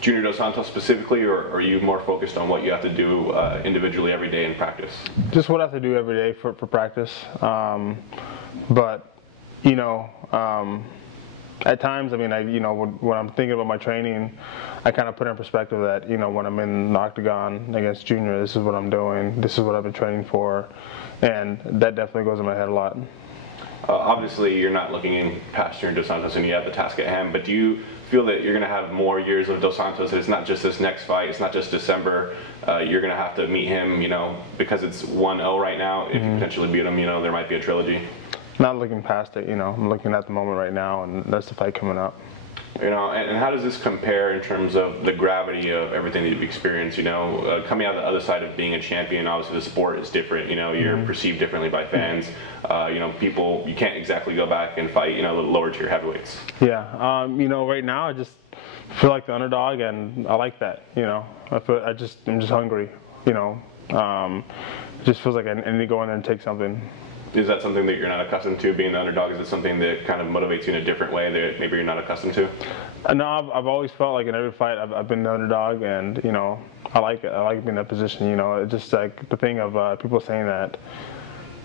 Junior Dos Santos specifically, or are you more focused on what you have to do individually every day in practice? Just what I have to do every day for practice. But, you know, at times, I mean, when I'm thinking about my training, I kind of put in perspective that, you know, when I'm in the octagon against Junior, this is what I'm doing, this is what I've been training for, and that definitely goes in my head a lot. Obviously, you're not looking past Junior Dos Santos and you have the task at hand, but do you feel that you're going to have more years of Dos Santos, that it's not just this next fight, it's not just December, you're going to have to meet him, you know, because it's 1-0 right now, if you potentially beat him, you know, there might be a trilogy? Not looking past it, you know, I'm looking at the moment right now, and that's the fight coming up. You know, and how does this compare in terms of the gravity of everything that you've experienced? You know, coming out the other side of being a champion, obviously the sport is different. You know, you're perceived differently by fans. You know, people, you can't exactly go back and fight, you know, lower tier heavyweights. Yeah, you know, right now I just feel like the underdog, and I like that. You know, I'm just hungry. You know, it just feels like I need to go in there and take something. Is that something that you're not accustomed to, being the underdog? Is it something that kind of motivates you in a different way that maybe you're not accustomed to? No, I've always felt like in every fight I've been the underdog, and you know, I like it. I like being in that position. You know, it's just like the thing of people saying that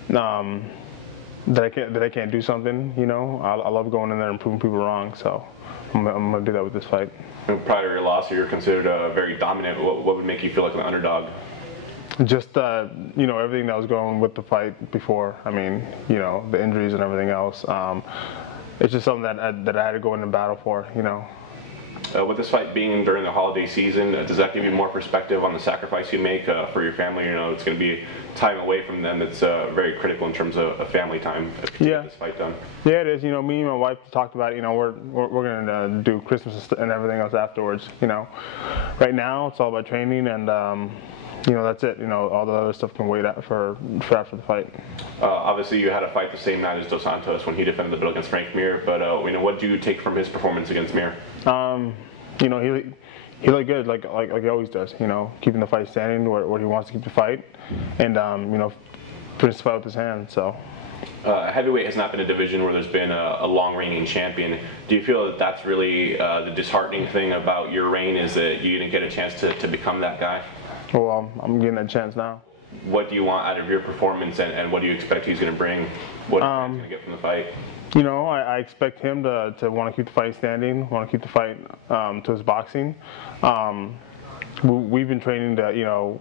that I can't do something. You know, I love going in there and proving people wrong. So I'm gonna do that with this fight. Prior to your loss, you're considered very dominant. What would make you feel like an underdog? Just you know, everything that was going with the fight before. I mean, you know, the injuries and everything else. It's just something that I had to go into battle for. You know. With this fight being during the holiday season, does that give you more perspective on the sacrifice you make for your family? You know, it's going to be time away from them that's very critical in terms of family time if you get this fight done. Yeah, it is. You know, me and my wife talked about it. You know, we're going to do Christmas and everything else afterwards. You know, right now it's all about training, and you know, that's it. You know, all the other stuff can wait out for after the fight. Obviously, you had a fight the same night as Dos Santos when he defended the belt against Frank Mir. But you know, what do you take from his performance against Mir? You know, he looked good, like he always does. You know, keeping the fight standing where he wants to keep the fight, and you know, finished the fight with his hand. So. Heavyweight has not been a division where there's been a long-reigning champion. Do you feel that that's really the disheartening thing about your reign, is that you didn't get a chance to become that guy? Well, I'm getting that chance now. What do you want out of your performance, and what do you expect he's going to bring? What are you going to get from the fight? You know, I expect him to want to keep the fight standing, want to keep the fight to his boxing. We've been training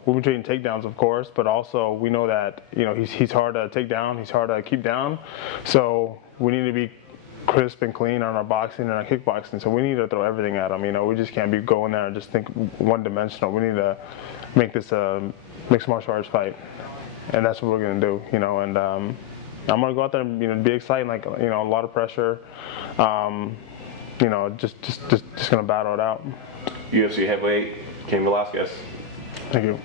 we've been training takedowns, of course, but also we know that, you know, he's hard to take down, he's hard to keep down. So we need to be crisp and clean on our boxing and our kickboxing. So we need to throw everything at him. You know, we just can't be going there and just think one-dimensional. We need to make this a mixed martial arts fight, and that's what we're gonna do. You know, and I'm gonna go out there and, you know, be exciting, like, you know, a lot of pressure. You know, just gonna battle it out. UFC Heavyweight Cain Velasquez. Thank you.